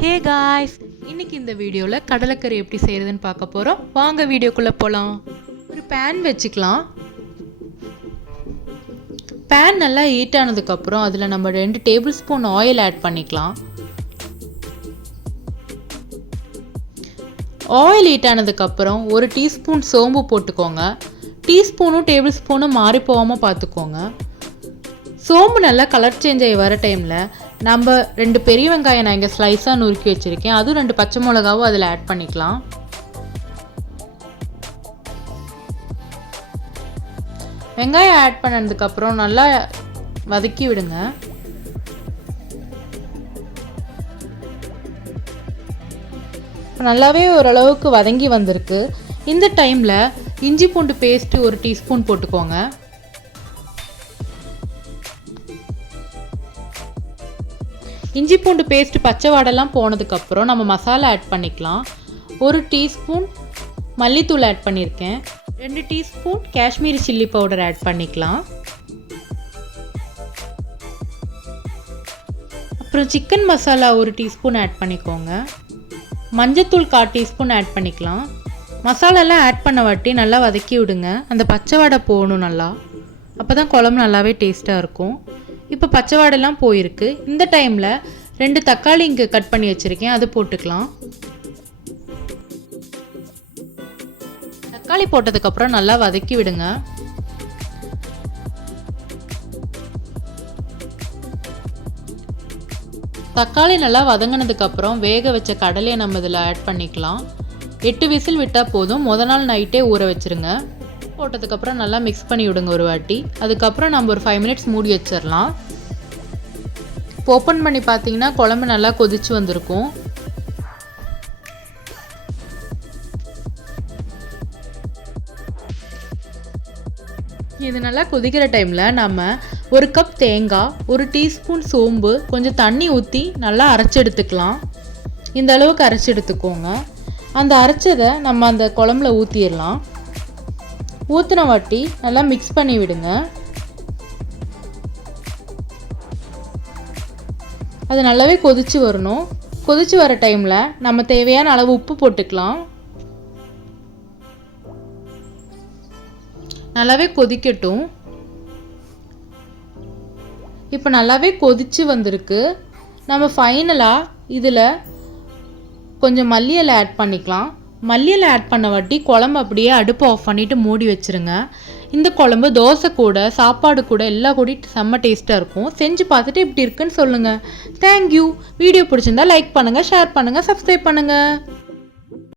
Hey guys, இன்னைக்கு இந்த வீடியோவில் கடலைக்கறி எப்படி செய்கிறதுன்னு பார்க்க போகிறோம். வாங்க வீடியோக்குள்ளே போகலாம். ஒரு பேன் வச்சுக்கலாம். பேன் நல்லா ஹீட் ஆனதுக்கப்புறம் அதில் நம்ம 2 டேபிள் ஸ்பூன் ஆயில் ஆட் பண்ணிக்கலாம். ஆயில் ஹீட் ஆனதுக்கப்புறம் 1 டீஸ்பூன் சோம்பு போட்டுக்கோங்க. டீஸ்பூனும் டேபிள் ஸ்பூனும் மாறி போகாமல் பார்த்துக்கோங்க. சோம்பு நல்லா கலர் சேஞ்ச் ஆகி வர டைமில் நம்ம 2 பெரிய வெங்காயம் நான் இங்கே ஸ்லைஸாக நுறுக்கி வச்சுருக்கேன். அதுவும் 2 பச்சை மிளகாவும் அதில் ஆட் பண்ணிக்கலாம். வெங்காயம் ஆட் பண்ணதுக்கப்புறம் நல்லா வதக்கி விடுங்க. நல்லாவே ஓரளவுக்கு வதங்கி வந்திருக்கு. இந்த டைமில் இஞ்சி பூண்டு பேஸ்ட்டு 1 டீஸ்பூன் போட்டுக்கோங்க. இஞ்சி பூண்டு பேஸ்ட் பச்சை வாடெல்லாம் போனதுக்கப்புறம் நம்ம மசாலா ஆட் பண்ணிக்கலாம். 1 டீஸ்பூன் மல்லித்தூள் ஆட் பண்ணியிருக்கேன். 2 teaspoon Kashmiri chilli powder add பண்ணிக்கலாம். அப்புறம் சிக்கன் மசாலா 1 டீஸ்பூன் ஆட் பண்ணிக்கோங்க. மஞ்சத்தூள் 1/4 டீஸ்பூன் ஆட் பண்ணிக்கலாம். மசாலாலாம் ஆட் பண்ண வாட்டி நல்லா வதக்கி விடுங்க. அந்த பச்சை வாடை போகணும் நல்லா, அப்போ தான் குழம்பு நல்லாவே டேஸ்ட்டாக இருக்கும். இப்போ பச்சை வாடெல்லாம் போயிருக்கு. இந்த டைமில் 2 தக்காளி இங்கே கட் பண்ணி வச்சுருக்கேன், அது போட்டுக்கலாம். தக்காளி போட்டதுக்கப்புறம் நல்லா வதக்கி விடுங்க. தக்காளி நல்லா வதங்கினதுக்கப்புறம் வேக வச்ச கடலையை நம்ம இதில் ஆட் பண்ணிக்கலாம். 8 விசில் விட்டால் போதும். முத நாள் நைட்டே ஊற வச்சுருங்க. போட்டதுக்கப்புறம் நல்லா மிக்ஸ் பண்ணி விடுங்க ஒரு வாட்டி. அதுக்கப்புறம் நம்ம ஒரு 5 மினிட்ஸ் மூடி வச்சிடலாம். இப்போ ஓப்பன் பண்ணி பார்த்தீங்கன்னா குழம்பு நல்லா கொதிச்சு வந்திருக்கும். இது நல்லா கொதிக்கிற டைமில் நம்ம 1 கப் தேங்காய், 1 டீஸ்பூன் சோம்பு, கொஞ்சம் தண்ணி ஊற்றி நல்லா அரைச்சி எடுத்துக்கலாம். இந்த அளவுக்கு அரைச்சி எடுத்துக்கோங்க. அந்த அரைச்சதை நம்ம அந்த குழம்புல ஊற்றிடலாம். ஊற்றின வாட்டி நல்லா மிக்ஸ் பண்ணி விடுங்க. அது நல்லாவே கொதிச்சு வரணும். கொதிச்சு வர டைமில் நம்ம தேவையான அளவு உப்பு போட்டுக்கலாம். நல்லாவே கொதிக்கட்டும். இப்போ நல்லாவே கொதிச்சு வந்திருக்கு. நம்ம ஃபைனலாக இதில் கொஞ்சம் மல்லி இலை ஆட் பண்ணிக்கலாம். மல்லி இலை ஆட் பண்ண வாட்டி குழம்பு அப்படியே அடுப்பு ஆஃப் பண்ணிவிட்டு மூடி வச்சுருங்க. இந்த குழம்பு தோசை கூட சாப்பாடு கூட எல்லா கூடயும் செம்ம டேஸ்ட்டாக இருக்கும். செஞ்சு பார்த்துட்டு இப்படி இருக்குன்னு சொல்லுங்கள். தேங்க்யூ. வீடியோ பிடிச்சிருந்தா லைக் பண்ணுங்கள், ஷேர் பண்ணுங்கள், சப்ஸ்கிரைப் பண்ணுங்கள்.